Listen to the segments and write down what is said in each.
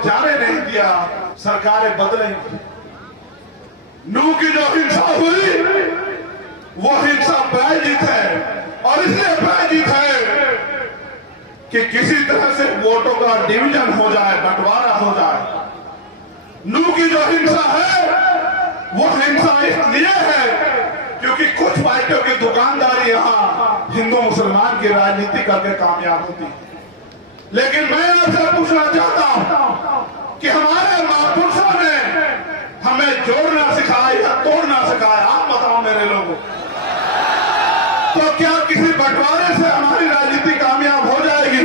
में जाने नहीं दिया, सरकारें बदलेंगी। नूह की जो हिंसा हुई वो हिंसा प्रायोजित है, और इसलिए प्रायोजित है कि किसी तरह से वोटों का डिवीजन हो जाए, बंटवारा हो जाए। नूह की जो हिंसा है वो हिंसा इसलिए है क्योंकि कुछ पार्टियों की दुकानदारी यहाँ हिंदू मुसलमान की राजनीति करके कामयाब होती है। लेकिन मैं आपसे पूछना चाहता हूं कि हमारे महापुरुषों ने हमें जोड़ना सिखाया या तोड़ना सिखाया? आप बताओ मेरे लोगों। तो क्या किसी बंटवारे से हमारी राजनीति कामयाब हो जाएगी?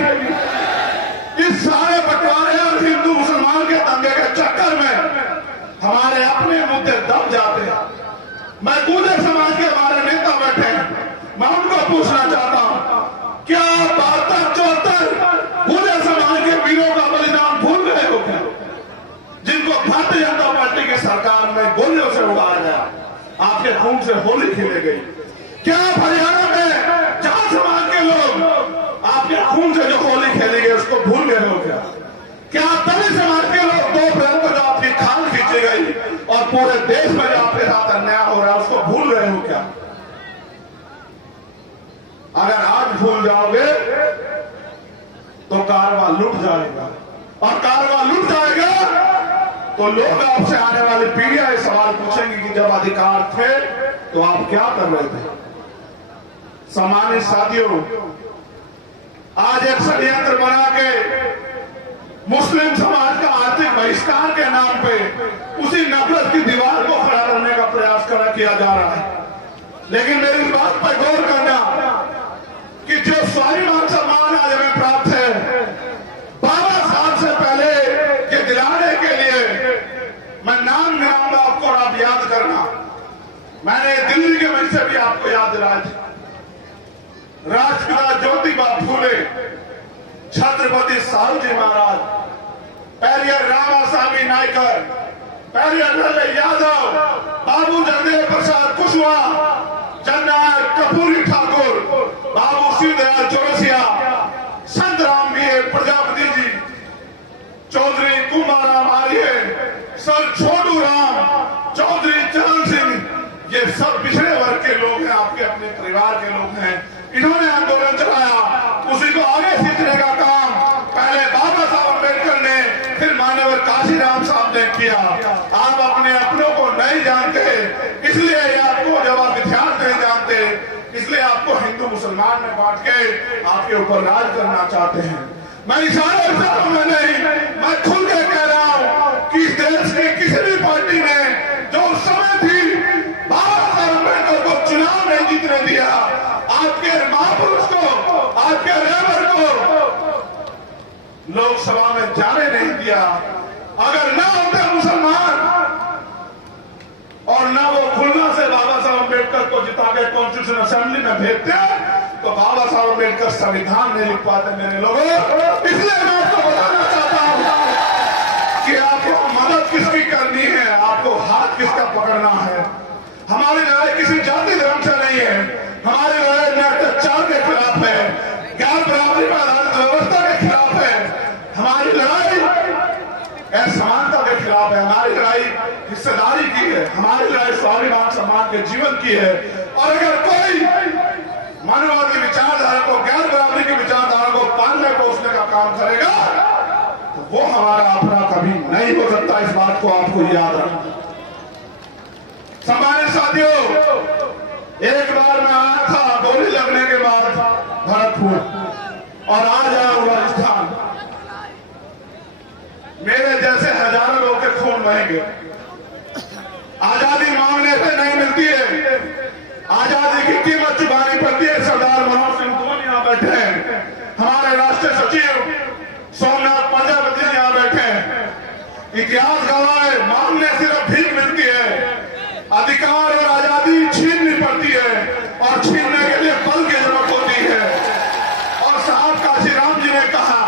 इस सारे बंटवारे और हिंदू मुसलमान के दंगे के चक्कर में हमारे अपने मुद्दे दब जाते हैं। मैं गुर्जर समाज के हमारे नेता बैठे हैं, मैं उनको पूछना चाहता हूं, क्या 72-74 गुर्जर समाज के वीरों का बलिदान भूल गए हो क्या? जिनको भारतीय जनता पार्टी की सरकार में गोलियों से उड़ाया गया, आपके खून से होली खेले गई। क्या हरियाणा में जाट समाज के लोग आपके खून से जो होली खेली गई उसको भूल गए हो क्या? क्या दलित समाज के लोग 2 अप्रैल को जो आपकी खाल खींची गई और पूरे देश में जो आपके साथ अन्याय हो रहा है उसको भूल रहे हो क्या? अगर आज भूल जाओगे तो कारवां लुट जाएगा, और कारवां लुट जाएगा तो लोग आपसे, आने वाली पीढ़ियां ये सवाल पूछेंगी कि जब अधिकार थे तो आप क्या कर रहे थे? सम्मानित साथियों, आज एक षड्यंत्र बना के मुस्लिम समाज का आर्थिक बहिष्कार के नाम पे उसी नफरत की दीवार को खड़ा करने का प्रयास किया जा रहा है। लेकिन मेरी बात पर गौर करना कि जो स्वाभिमान सम्मान आज हमें प्राप्त है, 12 साल से पहले ये दिलाने के लिए मैं नाम गिनाऊंगा आपको और आप याद करना। मैंने दिल्ली के मंच से भी आपको याद दिलाया था। राष्ट्रपिता ज्योतिबा फूले, छत्रपति साहूजी महाराज, पेरियर रामास्वामी नायकर, पेरियर लल्ले यादव, बाबू जगदेव प्रसाद कुशवाहा, जननायक कर्पूरी ठाकुर, बाबू शिवदयाल चौरसिया, संत राम बीए प्रजापति जी, चौधरी कुमाराम आर्य, सर छोटू राम, चौधरी चरण सिंह, ये सब पिछड़े वर्ग के लोग हैं, आपके अपने परिवार के लोग हैं। इन्होंने आंदोलन चलाया, उसी को आगे खींचने का काम पहले बाबा साहब अम्बेडकर ने, फिर मानवर काशीराम साहब ने किया। आप अपने अपनों को नहीं जानते, इसलिए आपको, जब आप इतिहास नहीं जानते, इसलिए आपको हिंदू मुसलमान में बांट के आपके ऊपर राज करना चाहते हैं। मैं इशारों में नहीं, मैं खुल के कह रहा हूं कि इस देश की किसी भी पार्टी ने जो उस समय थी बाबा साहब अम्बेडकर को चुनाव नहीं जीतने दिया, आपके महापुरुष को, आपके रेवर को लोकसभा में जाने नहीं दिया। अगर ना होते मुसलमान और ना वो खुलना से बाबा साहब अम्बेडकर को जिता के कॉन्स्टिट्यूशन असेंबली में भेजते तो बाबा साहब अम्बेडकर संविधान नहीं लिख पाते मेरे लोगों। इसलिए मैं आपको बताना चाहता हूं कि आपको मदद किसकी करनी है, आपको हाथ किसका पकड़ना है। हमारी लड़ाई किसी जाति धर्म से नहीं है, हमारी लड़ाई अत्याचार के खिलाफ है, गैर बराबरी पर आधारित व्यवस्था के खिलाफ है, हमारी लड़ाई असमानता के खिलाफ है, हमारी लड़ाई हिस्सेदारी की है, हमारी लड़ाई स्वाभिमान सम्मान के जीवन की है। और अगर कोई मानववादी विचारधारा को, गैर बराबरी की विचारधारा को पालने पोषने का काम करेगा तो वो हमारा अपना कभी नहीं हो सकता। इस बात को आपको याद रखना। सम्मानित साथियों, एक बार मैं आया था गोली लगने के बाद भरतपुर, और आज आया हूं राजस्थान। मेरे जैसे हजारों लोग के खून बहेंगे। आजादी मांगने से नहीं मिलती है, आजादी की कीमत चुकानी पड़ती है। सरदार मनोहर सिंह धोनी यहाँ बैठे हैं, हमारे राष्ट्रीय सचिव सोमनाथ प्रजापति जी यहाँ बैठे हैं। इतिहास गवाह है, मांगने सिर्फ भीख मिलती है, अधिकार और आजादी छीननी पड़ती है, और छीनने के लिए बल की जरूरत होती है। और साहब काशीराम जी ने कहा,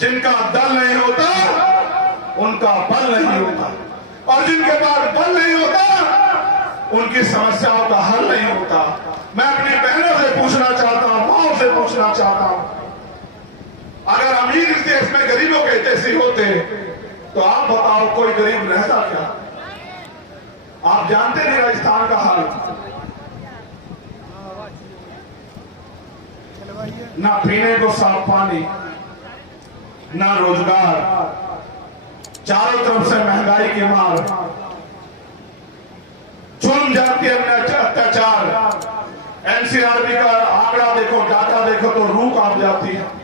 जिनका दल नहीं होता उनका बल नहीं होता, और जिनके पास बल नहीं होता उनकी समस्याओं का हल नहीं होता। मैं अपनी बहनों से पूछना चाहता हूं, माओ से पूछना चाहता हूं, अगर अमीर इस देश में गरीबों के जैसे होते तो आप बताओ कोई गरीब रहता क्या? आप जानते नहीं राजस्थान का हाल, ना पीने को साफ पानी, ना रोजगार, चारों तरफ से महंगाई की मार, जुल्म जाति अत्याचार। एनसीआरबी का आंकड़ा देखो, डाटा देखो तो रूह कांप जाती है।